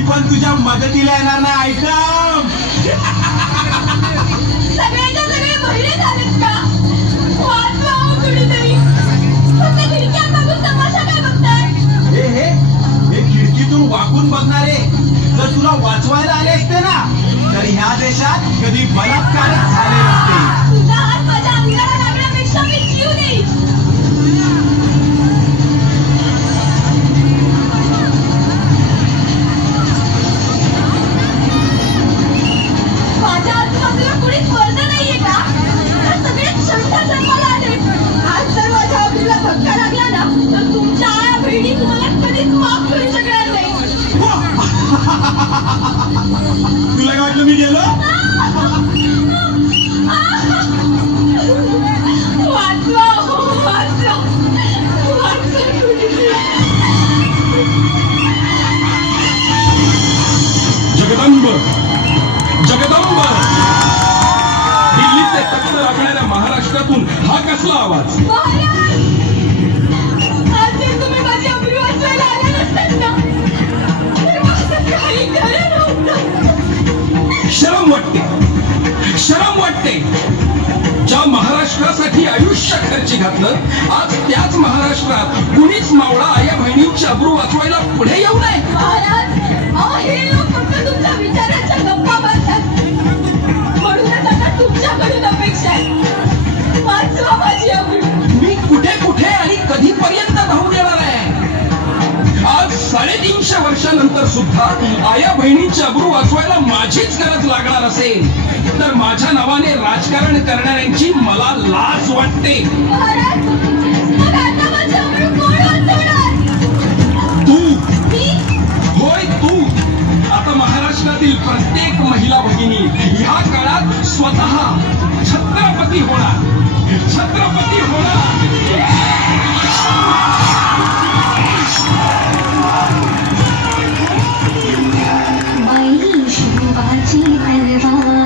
ती पण तुझ्या मदतीला येणार नाही. ऐकम सगळ्याच्या सगळे बहिरे झालेत का? वाचवा हो कुणीतरी. फक्त खिडक्या बघून तमाशा काय बघताय? हे खिडकीतून वाकून बघणारे जर तुला वाचवायला आले असते ना तर ह्या देशात कधी बलात्कारच झाले नसते. तुझा हात माझ्या अंगाला लागण्यापेक्षा मी जीव देईन. माझ्या आजूबाजूला कुणीच वर्ग नाहीये का? तर सगळे क्षमता जन्माला आले. आज जर माझ्या अब्रूला धक्का लागला ना तर तुमच्या आया बहिणी तुम्हाला कधीच माफ करू शकणार नाही. तुला काय वाटलं मी गेलो? वाचवा हो, वाचवा. वाचवा कुणीतरी. जगदंब जगदंब दिल्लीचे तख्त राखणाऱ्या महाराष्ट्रातून हा कसला आवाज? महाराज! आज जर तुम्ही माझी अब्रू वाचवायला आले नसतात ना तर माझं काही खरं नव्हतं. शरम वाटते ज्या महाराष्ट्रासाठी आयुष्य खर्ची घातलं आज त्याच महाराष्ट्रात कुणीच मावळा आया बहिणींची अब्रू वाचवायला पुढे येऊ नये. महाराज, अहो हे लोक फक्त तुमच्या विचारांच्या गप्पा मारतात. म्हणूनच आता तुमच्याकडून अपेक्षा आहे. वाचवा माझी अब्रू. मी कुठे आणि कधीपर्यंत धावून येणार आहे? आज 350 वर्षानंतर सुद्धा आया बहिणींची अब्रू वाचवायला माझीच गरज लागणार असेल तर माझ्या नावाने राजकारण करणाऱ्यांची मला लाज वाटते. महाराज, मग आता माझी अब्रू कोण वाचवणार? तू मी? होय तू. आता महाराष्ट्रातील प्रत्येक महिला भगिनी ह्या काळात स्वतः छत्रपती होणार. बाई शिवाची तलवार